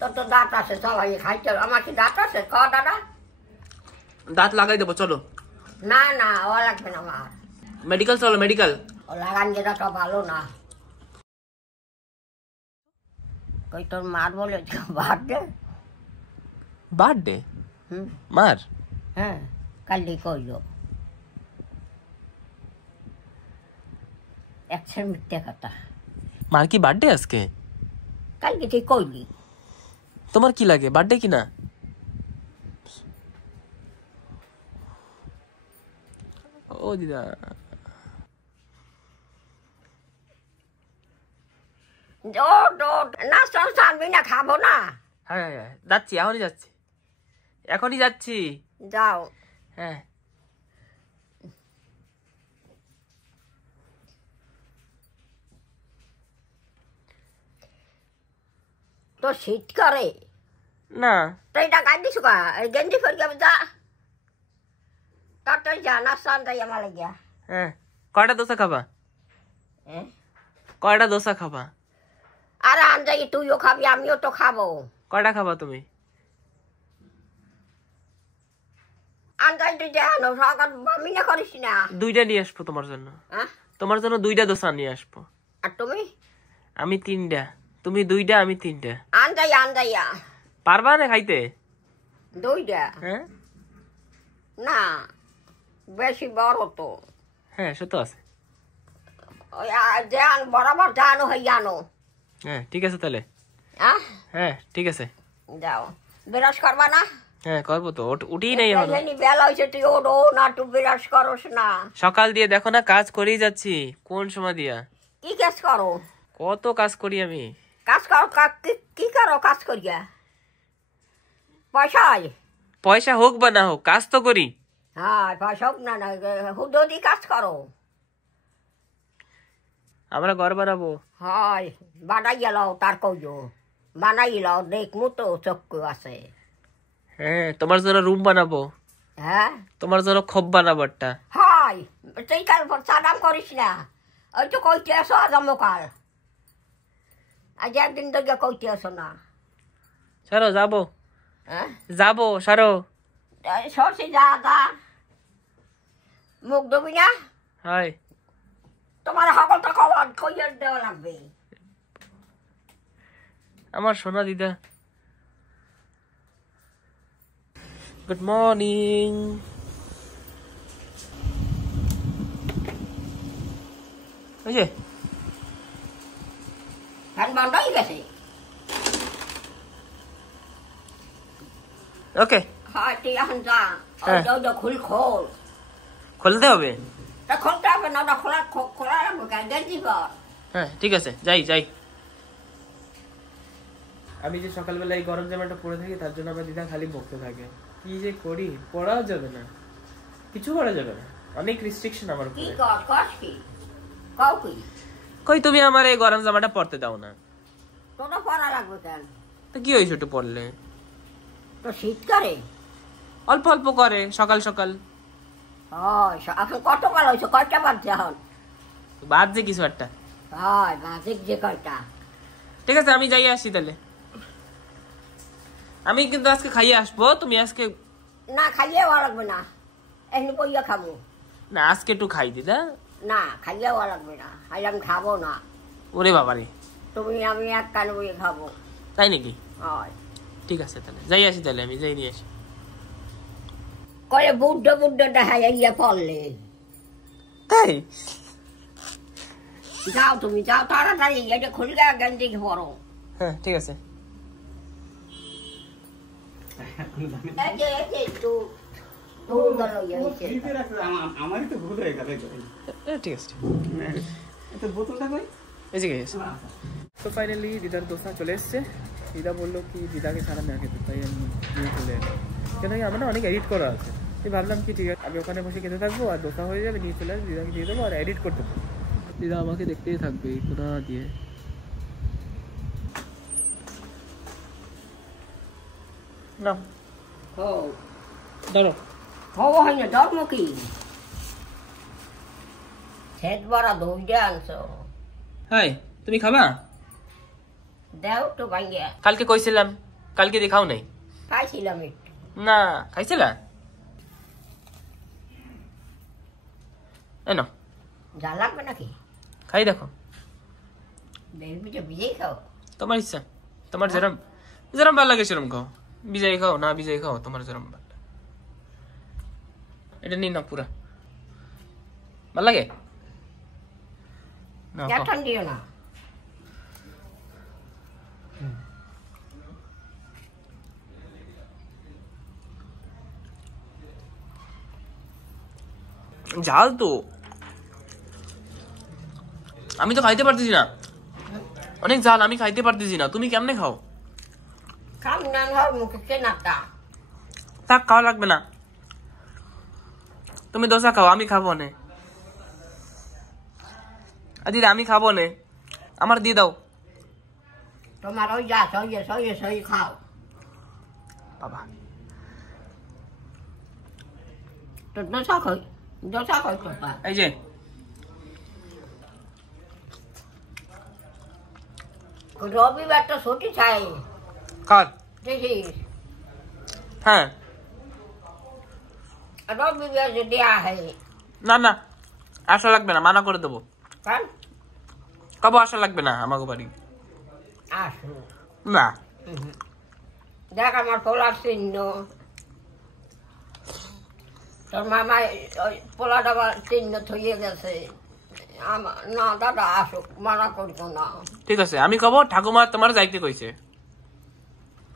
তোর তো দাঁত আছে সবাই খাইতে আমার কি দাঁত আছে ক দাদা দাঁত লাগাই দেবো চলো না না ও লাগবে না আমার মেডিকেল চলো মেডিকেল ও লাগান যেটা তো ভালো না কই তোর মার বলে বার্থডে বার্থডে মার হ্যাঁ কালকে কইলো একশো মিথ্যে কথা মার কি বার্থডে আজকে কালকে তুই কইলি তোমার কি লাগে বার্থডে কিনা ও দিদা নাস্তা আনবি না খাবো না হ্যাঁ হ্যাঁ যাচ্ছি এখনই যাচ্ছি যাও হ্যাঁ তো শীত করে না তো এটা কাঁদিস কা গেঞ্জি ফের যাবে যা তাড়াতাড়ি যা নাস্তা আনতে আমার লাগিয়া হ্যাঁ কয়টা দোসা খাবা কয়টা দোসা খাবা আরে আনতে তুইও খাবি আমিও তো খাবো কয়টা খাবা তুমি আনতে তুই জানো সকাল আমি না করিস না দুইটা নিয়ে আসবো তোমার জন্য তোমার জন্য দুইটা দোসা নিয়ে আসবো আর তুমি আমি তিনটা তুমি দুইটা আমি তিনটা আনজাইয়া পারবা না খাইতে দুইটা হ্যাঁ না বেশি বড় তো হ্যাঁ সে তো আছে জান বরাবর জানো হইয়ানো হ্যাঁ ঠিক আছে তাহলে হ্যাঁ ঠিক আছে যাও বিরাজ করবা না হ্যাঁ করবো তো উঠেই নাই এখন বেলা হয়েছে তুই ওঠো না তুই বিরাজ করস না সকাল দিয়ে দেখো না কাজ করেই যাচ্ছি কোন সময় দিয়া কি কাজ করো কত কাজ করি আমি কাজ করো কি করো কাজ করিয়া পয়সা পয়সা হোক বা না হোক কাজ তো করি হ্যাঁ পয়সা হোক না হুদি কাজ করো আমরা ঘর বানাবো হয় বানাই লাও তার কইও বানাই লাও দেখমু তো চক্ষু আছে হ্যাঁ তোমার জন্য রুম বানাবো হ্যাঁ তোমার জন্য খোপ বানাবো একটা হয় তুই কাল সাদাম করিস না ওই তো কইতে আসো আজ কাল আজ একদিন তো কইতে আসো না সারো যাবো হ্যাঁ যাবো সারো সরষে যা যা মুখ ধুবি না হয় তোমার সকলটা খবর কইয়া দেওয়া লাগবে আমার সোনা দিদা গুড মর্নিং ওই যে ফ্যান বন্ধ হয়ে গেছে ওকে হ্যাঁ তুই এখন যা ওটা খোল খুলতে হবে তা খুলতে হবে না ওটা খোলা রাখবো কেন গেঞ্জি কর হ্যাঁ ঠিক আছে যাই আমি যে সকালবেলা এই গরম জামাটা পরে থাকি তার জন্য আমার দিদা খালি বকতে থাকে কি যে করি পড়াও যাবে না কিছু করা যাবে না অনেক রেস্ট্রিকশন আমার উপরে কই তুমি আমার এই গরম জামাটা পরতে দাও না তোটা পরা লাগবে কেন তো কি হয়েছে একটু পরলে তো শীত করে অল্প অল্প করে সকাল সকাল এখন কত কাল হয়েছে কয়টা বাজছে এখন বাদ যে কিছু একটা হয় বাজে যে কয়টা ঠিক আছে আমি যাই আসি তাহলে আমি কিন্তু আজকে খাইয়ে আসবো তুমি আজকে না খাইয়ে ভালো লাগবে না এমনি কইয়া খাবো না আজকে একটু খাই দিদা না খাইয়ে ভালো লাগবে না খাইলে আমি খাবো না ওরে বাবারে তুমি আমি এক কান বইয়ে খাবো তাই নাকি হয় ঠিক আছে তাহলে যাই আসি তাহলে আমি যাই নিয়ে আসি কয়ে বুদ্ধ দেখা ইয়ে পড়লে তাই যাও তুমি যাও তাড়াতাড়ি এটা খুললে গেঞ্জি পরো হ্যাঁ ঠিক আছে আমারই তো ভুল হয়ে গেল ঠিক আছে বোতলটা কই তো ফাইনালি দিদার দোসা চলে এসছে দিদা বললো কি দিদাকে ছাড়া না খেতে তাই আমি নিয়ে চলে এলাম কেন কি আমার না অনেক এডিট করা আছে আমি ভাবলাম কি ঠিক আছে আমি ওখানে বসে খেতে থাকবো আর দোসা হয়ে যাবে নিয়ে চলে আসবো দিদাকে দিয়ে দেবো আর এডিট করতে থাকবো দিদা আমাকে দেখতেই থাকবে এই কোনা দিয়ে না ধরো হবো হয় না ধর্ম কি ছেদ বড়া দৌড়ে আনছো হাই তুমি খাবা দেও তো ভাঙ্গে কালকে কইছিলাম, কালকে দেখাও নাই। খাইছিলাম একটু। না খাইছিলা? এনো যা লাগবে নাকি? খাই দেখো। বেবিটা ভিজেই খাও। তোমার ইচ্ছা, তোমার যেরম যেরম ভালো লাগে সেরম খাও। বিজয় খাও না বিজয় খাও, তোমার যেরম ভালো লাগে। এটা নিন না পুরা, ভাল লাগে না? জ্যাঠান দিও না। ঝাল তো, আমি তো খাইতে পারতেছি না, অনেক ঝাল, আমি খাইতে পারতেছি না। তুমি কেমনে খাও? খাম না ধর মুখে কেনাটা। থাক, খাওয়া লাগবে না, তুমি দোসা খাও, আমি খাবো না। দিদি আমি খাবো না, আমার দিয়ে দাও। তোমার ওই যা সইয়ে সইয়ে সই খাও। বাবা তো দোসা খাই, দোসা খাই তোটা। এই যে রবিবারটা ছুটি চাই কার? দেখিস হ্যাঁ, রবিবার যে দেয়া হয়। না না আসা লাগবে না, মানা করে দেবো। কারণ কবে আসা লাগবে না আমাকে বাড়ি? আসো না, দেখ আমার পোলার চিহ্ন। তোর মামা ওই পোলাটা চিহ্ন থইয়ে গেছে। আমার না দাদা আসুক, মানা করবো না। ঠিক আছে, আমি কব ঠাকুমা তোমার যাইতে কইছে,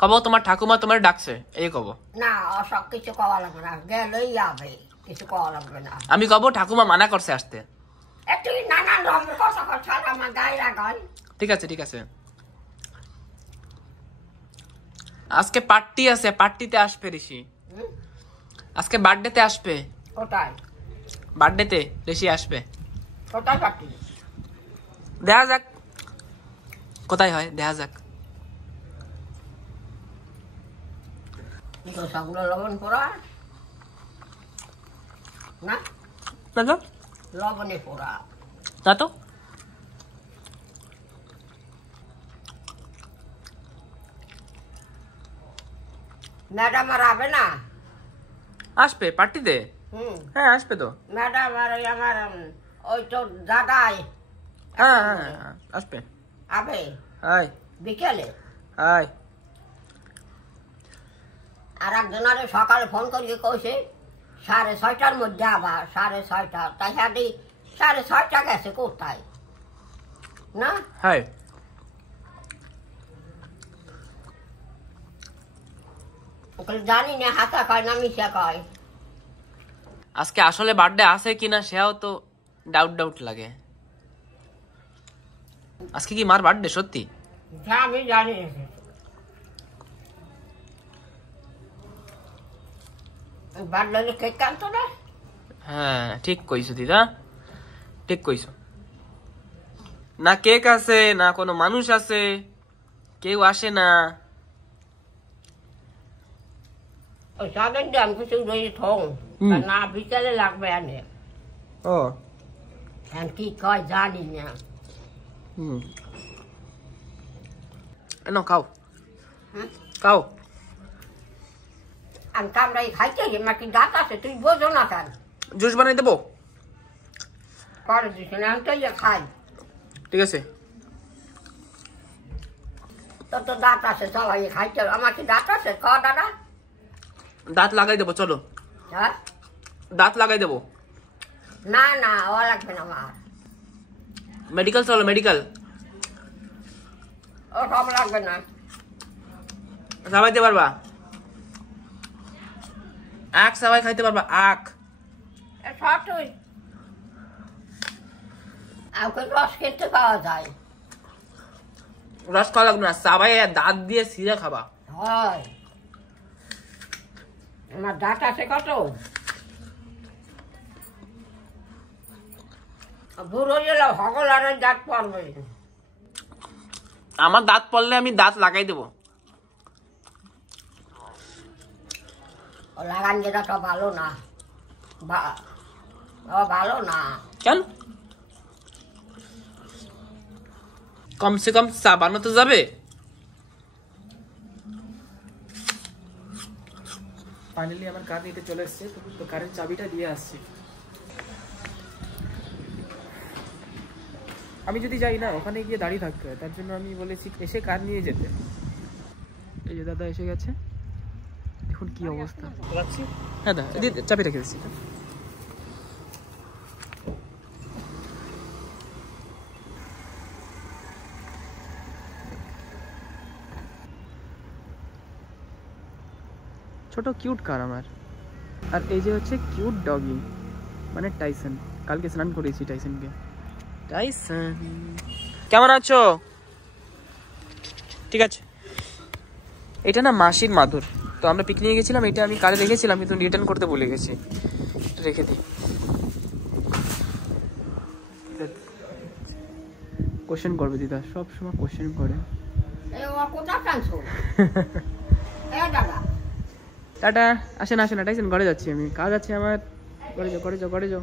কব তোমার ঠাকুমা তোমার ডাকছে, এই কব। না সব কিছু কওয়া লাগবে না, গেলেই যাবে, কিছু কওয়া লাগবে না। আমি কব ঠাকুমা মানা করছে আসতে। একটু নানান রকমের কথা কথা আমার গায়ে লাগাই। ঠিক আছে ঠিক আছে, আজকে পার্টি আছে, পার্টিতে আসবে ঋষি। আজকে বার্থডেতে আসবে। কোথায়? বার্থডেতে ঋষি আসবে। কোথায় পাচ্ছি? দেখা যাক কোথায় হয়, দেখা যাক। দোসাগুলো লবণ পোড়া না, না তো, লবণে পোড়া। না তো, ম্যাডাম আর আবে না? আসবে পার্টিতে। হ্যাঁ আসবে তো। ম্যাডাম আর ওই আমার ওই তো দাদাই হ্যাঁ হ্যাঁ হ্যাঁ, আসবে। আবে হাই বিকেলে। হাই, আর একজনের সকালে ফোন করিয়ে কইছে 6:30টার মধ্যে আবার 6:30। তাই সাথে 6:30 গেছে কোথায় না? হাই ওকে জানি না, হাসা কয় না মিশা কয়। আজকে আসলে বার্থডে আছে কিনা সেও তো ডাউট ডাউট লাগে। আজকে কি মার বার্থডে সত্যি? যা আমি জানি বার্থডে কেক আনতো না। হ্যাঁ ঠিক কইছো দিদা, ঠিক কইছো। না কেক আছে না কোনো মানুষ আছে, কেউ আসে না। ওই সাদের দাম কিছু রয়ে থং না, বিকেলে লাগবে আনে। ও কি কয় জানি না। এনো খাও, খাও। আমি কামড়াই খাইতে আমার কি দাঁত আছে, তুই বোঝো না কেন? জুস বানাই দেবো? করে দিস না, আমি তো খাই। ঠিক আছে, তোর তো দাঁত আছে, চলো খাইতে। আমার কি দাঁত আছে? ক দাদা, দাঁত লাগাই দেবো, চলো। হ্যাঁ দাঁত লাগাই দেবো। না না ও লাগবে না আমার। মেডিকেল চলো, মেডিকেল। ও সব লাগবে না। সাবাইতে পারবা? আখ সাবাই খাইতে পারবা? আখ সব তুই আমাকে রস খেতে পাওয়া যায়। রস খাওয়া লাগবে না, সাবাই দাঁত দিয়ে ছিঁড়ে খাবা। হয় আমার দাঁত আছে কত, বুড়ো গেলে হগল আর দাঁত পড়বে। আমার দাঁত পড়লে আমি দাঁত লাগাই দেবো। লাগান যেটা তো ভালো না, ভালো না। কেন? কমসে কম চা বানাতে যাবে, ফাইনালি আমার কার নিতে চলে এসছে, তো কারের চাবিটা দিয়ে আসছি। আমি যদি যাই না ওখানে গিয়ে দাঁড়িয়ে থাকতে হয়, তার জন্য আমি বলেছি এসে কার নিয়ে যেতে। এই যে দাদা এসে গেছে, এখন কি অবস্থা রাখছি। হ্যাঁ দাদা চাবি রেখে দিচ্ছি। ছোট কিউট কার আমার। আর এই যে হচ্ছে কিউট ডগি, মানে টাইসন। কালকে স্নান করেছি টাইসনকে। টাইসন কেমন আছো? ঠিক আছে। এটা না মাসির মাদুর, তো আমরা পিকনিকে গেছিলাম, এটা আমি কালে রেখেছিলাম কিন্তু রিটার্ন করতে ভুলে গেছি, রেখে দিই। কোশ্চেন করবে দিদা, সব সময় কোশ্চেন করে। টাটা। আসেন আসেন, টাইসন ঘরে যাচ্ছি আমি, কাজ আছে আমার। ঘরে যাও।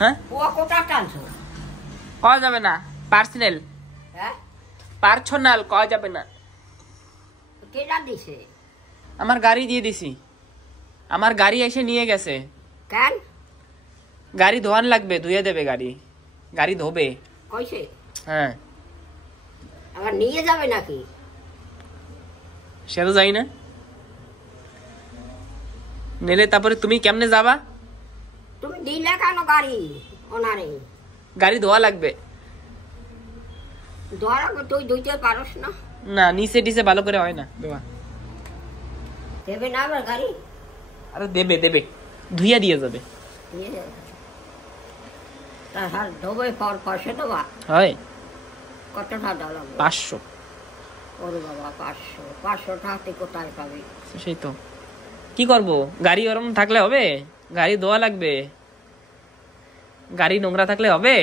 হ্যাঁ কওয়া যাবে না, পার্সোনাল পার্সোনাল কওয়া যাবে না। আমার গাড়ি দিয়ে দিছি, আমার গাড়ি এসে নিয়ে গেছে। কেন? গাড়ি ধোয়ান লাগবে, ধুয়ে দেবে গাড়ি, গাড়ি ধোবে। কইছে? হ্যাঁ। আবার নিয়ে যাবে নাকি? সে তো যাই না, নেলে তারপরে তুমি কেমনে যাবা? তুমি দিলে কেন গাড়ি ওনারে? গাড়ি ধোয়া লাগবে। ধোয়া লাগবে, তুই ধুইতে পারস না? না, নিচে টিচে ভালো করে হয় না ধোয়া। দেবে না আবার গাড়ি? আরে দেবে দেবে, ধুইয়া দিয়ে যাবে। তার ধোবে পর পয়সা দেবা? হয় কত টাকা লাগবে? 500। ওরে বাবা, 500 টাকা তুই কোথায় পাবি? সেই তো, কি করব? গাড়ি ওরম থাকলে হবে? গাড়ি ধোয়া লাগবে, গাড়ি নোংরা থাকলে হবে?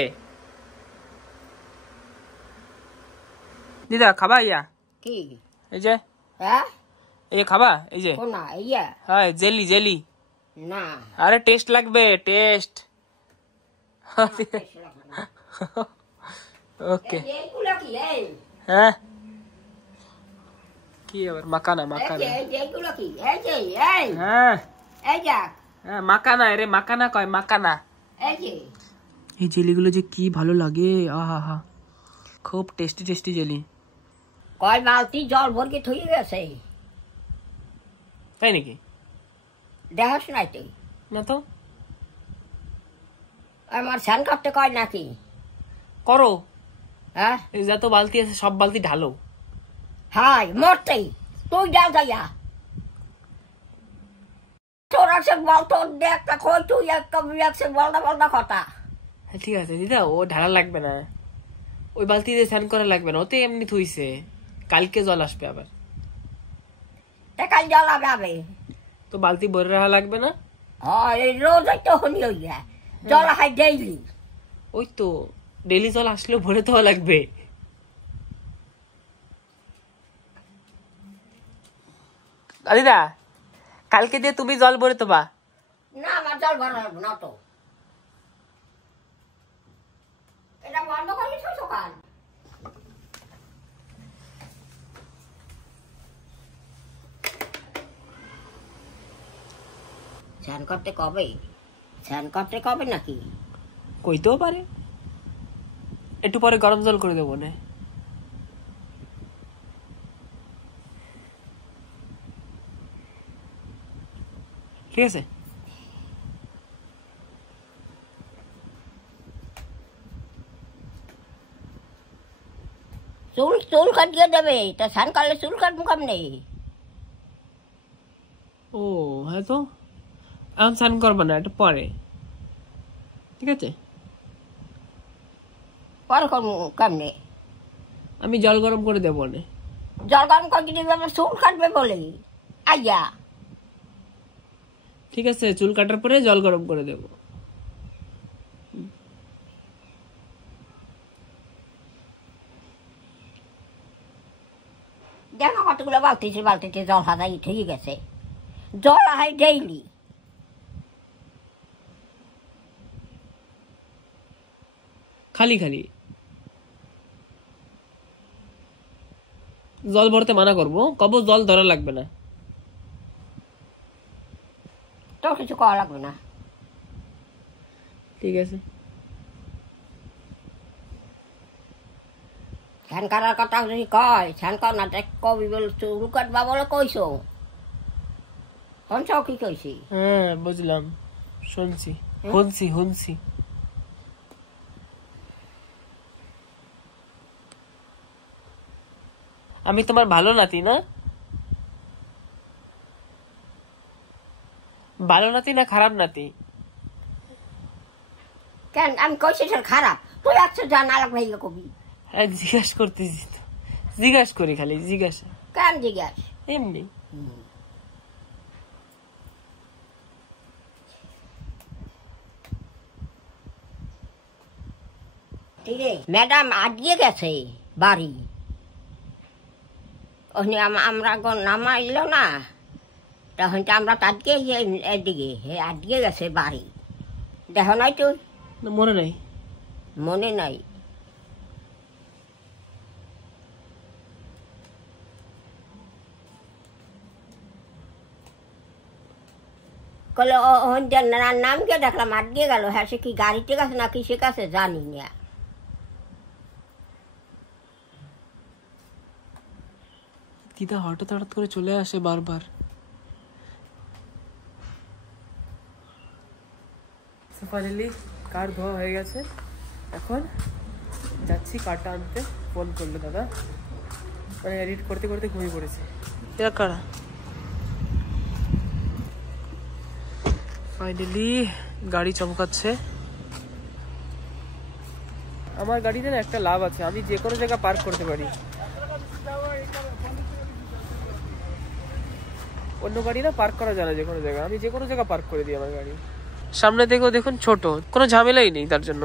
দিদা খাবা? ইয়া কি? এই যে, হ্যাঁ এই খাবা? এই যে কোনা ইয়া? হ্যাঁ, জেলি জেলি। না, আরে টেস্ট লাগবে, টেস্ট। ওকে। এইগুলা কি? এই হ্যাঁ, কি আবার মাকানা? এইগুলা কি? এই যে এই হ্যাঁ এই যাক, হ্যাঁ, মাকানা। আরে মাকানা কয়, মাকানা। এই যে এই জেলিগুলো যে কি ভালো লাগে, আহা হা, খুব টেস্টি টেস্টি জেলি। কয় বালতি জল ভর্তি থুয়ে গেছে। তাই নাকি? দেখাস নাই তুই? না তো। আমার স্নান করতে কয় নাকি? করো। হ্যাঁ এই যত বালতি আছে সব বালতি ঢালো। হাই মরতেই তুই যাও যাইয়া, তোর আছে বল, তোর একটা কই তুই একটা বলদা কথা। হ্যাঁ ঠিক আছে দিদা, ও ঢালা লাগবে না, ওই বালতি দিয়ে স্নান করা লাগবে না, ওতে এমনি থুইছে, কালকে জল আসবে আবার। কাল জল আগাবে তো বালতি ভরে রাখা লাগবে না? হয় রোজ তো হলি হইয়া জল হাই ডেইলি। ওই তো ডেইলি জল আসলেও ভরে দেওয়া লাগবে। দিদা কালকে দিয়ে তুমি জল ভরে তোবা? না, আমার জল ভরা লাগবে না তো। এটা বন্ধ করিস সকাল। স্নান করতে কবে? স্নান করতে কবে নাকি? কইতেও পারে, একটু পরে গরম জল করে দেবো না? ঠিক আছে। চুল কাটিয়ে দেবে, তা স্নান করলে চুল কাটবো কেমনে? ও হ্যাঁ, তো এখন স্নান করবো না, একটু পরে। ঠিক আছে, পরে করবো কেমনে? আমি জল গরম করে দেবো না। জল গরম করে দিবি, আমার চুল কাটবে বলে আইয়া। ঠিক আছে, চুল কাটার পরে জল গরম করে দেবো। দেখো কতগুলো বালতিতে জল হাজাই ঠিক গেছে, জল আহাই ডেইলি। খালি খালি জল ভরতে মানা করবো, কব জল ধরা লাগবে না। তো কিছু করা লাগবে না। ঠিক আছে। ধ্যান করার কথা যদি কয় ধ্যান কর না, কবি বলছো রুকাট বা বলে কইছো শুনছ কি কইছি? হ্যাঁ বুঝলাম, শুনছি শুনছি শুনছি। আমি তোমার ভালো নাতি না? ভালো নাতি না খারাপ নাতি? কেন আমি কইছি স্যার খারাপ? তুই একশো জানা লাগবে কবি। হ্যাঁ জিজ্ঞাসা করতেছি তো, জিজ্ঞাসা করি খালি, জিজ্ঞাসা। কেন জিজ্ঞাস? এমনি। ম্যাডাম আজকে গেছে বাড়ি, আমরা নামা এলো না, তখন তো আমরা আজকে এদিকে আজকে গেছে বাড়ি। দেখো নাই তুই? মনে নাই। মনে নাই? কলে নামকে দেখলাম আজকে গেল। হ্যাঁ সে কি গাড়িতে গেছে না কিসে কাছে জানি না। দিদা হঠাৎ হঠাৎ করে চলে আসে বারবার। ফাইনালি কার ধোয়া হয়ে গেছে, এখন যাচ্ছি কারটা আনতে। ফোন করলো দাদা, মানে এডিট করতে করতে ঘুমিয়ে পড়েছে। এরা কারা? ফাইনালি গাড়ি চমকাচ্ছে। আমার গাড়িতে না একটা লাভ আছে, আমি যে কোনো জায়গা পার্ক করতে পারি। অন্য গাড়ি না পার্ক করা যায় না যে কোনো জায়গায়, আমি যে কোনো জায়গা পার্ক করে দিই আমার গাড়ি। সামনে দেখো, দেখুন ছোট, কোনো ঝামেলাই নেই তার জন্য।